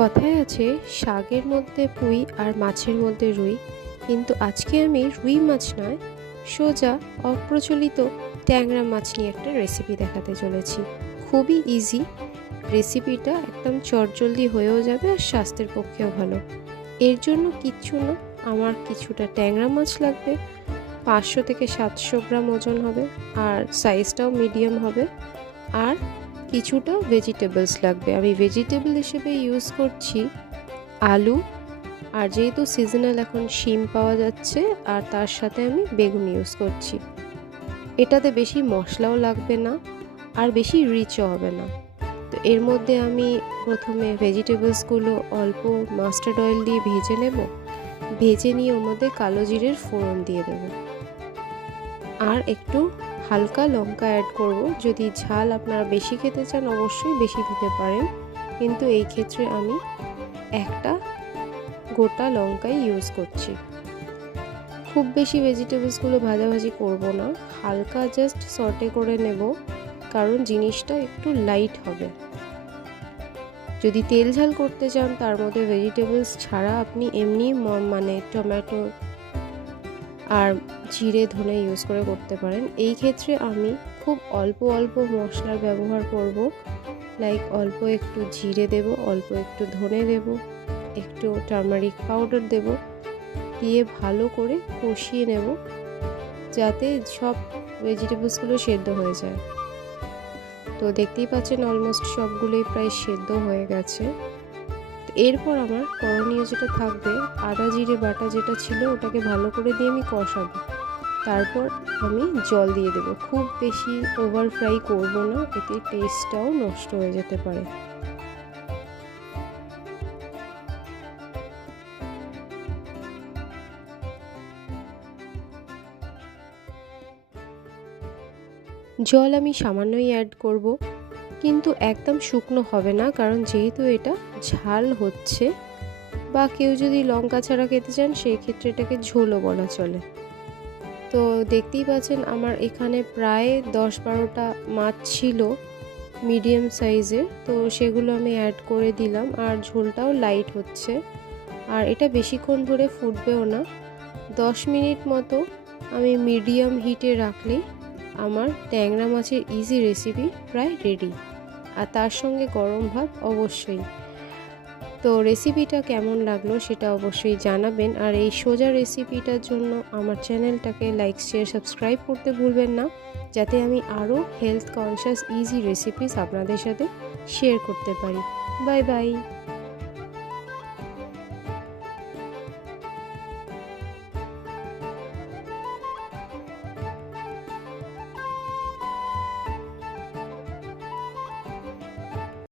কথায় আছে, শাকের মধ্যে পুঁই আর মাছের মধ্যে রুই। কিন্তু আজকে আমি রুই মাছ নয়, সোজা অপ্রচলিত ট্যাংরা মাছ নিয়ে একটা রেসিপি দেখাতে চলেছি। খুবই ইজি রেসিপিটা একদম চটজলদি হয়েও যাবে আর স্বাস্থ্যের পক্ষেও ভালো। এর জন্য কিচ্ছু না, আমার কিছুটা ট্যাংরা মাছ লাগবে। পাঁচশো থেকে সাতশো গ্রাম ওজন হবে আর সাইজটাও মিডিয়াম হবে। আর কিছুটা ভেজিটেবলস লাগবে। আমি ভেজিটেবল হিসেবে ইউজ করছি আলু, আর যেহেতু সিজনাল এখন শিম পাওয়া যাচ্ছে, আর তার সাথে আমি বেগুন ইউজ করছি। এটাতে বেশি মশলাও লাগবে না, আর বেশি রিচও হবে না। তো এর মধ্যে আমি প্রথমে ভেজিটেবলসগুলো অল্প মাস্টার্ড অয়েল দিয়ে ভেজে নেব। ভেজে নিয়ে ওর মধ্যে কালো জিরের ফোড়ন দিয়ে দেবো। আর একটু হালকা লঙ্কা অ্যাড করব। যদি ঝাল আপনারা বেশি খেতে চান, অবশ্যই বেশি দিতে পারেন। কিন্তু এই ক্ষেত্রে আমি একটা গোটা লঙ্কাই ইউজ করছি। খুব বেশি ভেজিটেবলসগুলো ভাজাভাজি করব না। হালকা জাস্ট সটে করে নেব, কারণ জিনিসটা একটু লাইট হবে। যদি তেল ঝাল করতে চান, তার মধ্যে ভেজিটেবলস ছাড়া আপনি এমনি মানে টমেটো আর জিরে, ধনে ইউজ করে করতে পারেন। এই ক্ষেত্রে আমি খুব অল্প অল্প মশলার ব্যবহার করব। লাইক অল্প একটু জিরে দেব, অল্প একটু ধনে দেব, একটু টার্মারিক পাউডার দেব, দিয়ে ভালো করে কষিয়ে নেব যাতে সব ভেজিটেবলসগুলো সেদ্ধ হয়ে যায়। তো দেখতেই পাচ্ছেন অলমোস্ট সবগুলোই প্রায় সেদ্ধ হয়ে গেছে। এরপর আমার করণীয় যেটা থাকবে, আদা, জিরে, বাটা যেটা ছিল ওটাকে ভালো করে দিয়ে আমি কষাবো। তারপর আমি জল দিয়ে দেবো। খুব বেশি ওভার ফ্রাই করব না, এতে টেস্টটাও নষ্ট হয়ে যেতে পারে। জল আমি সামান্যই অ্যাড করব। কিন্তু একদম শুকনো হবে না, কারণ যেহেতু এটা ঝাল হচ্ছে বা কেউ যদি লঙ্কা ছাড়া খেতে চান সেই ক্ষেত্রে এটাকে ঝোলও বলা চলে। তো দেখতেই পাচ্ছেন আমার এখানে প্রায় দশ বারোটা মাছ ছিল মিডিয়াম সাইজের তো সেগুলো আমি অ্যাড করে দিলাম। আর ঝোলটাও লাইট হচ্ছে। আর এটা বেশিক্ষণ ধরে ফুটবেও না। দশ মিনিট মতো আমি মিডিয়াম হিটে রাখলেই আমার ট্যাংরা মাছের ইজি রেসিপি প্রায় রেডি আর তার সঙ্গে গরম ভাত অবশ্যই। তো রেসিপিটা কেমন লাগল সেটা অবশ্যই জানাবেন। আর এই সোজা রেসিপিটার জন্য আমার চ্যানেলটাকে লাইক শেয়ার সাবস্ক্রাইব করতে ভুলবেন না, যাতে আমি আরও হেলথ কনসিয়াস ইজি রেসিপিস আপনাদের সাথে শেয়ার করতে পারি। Bye bye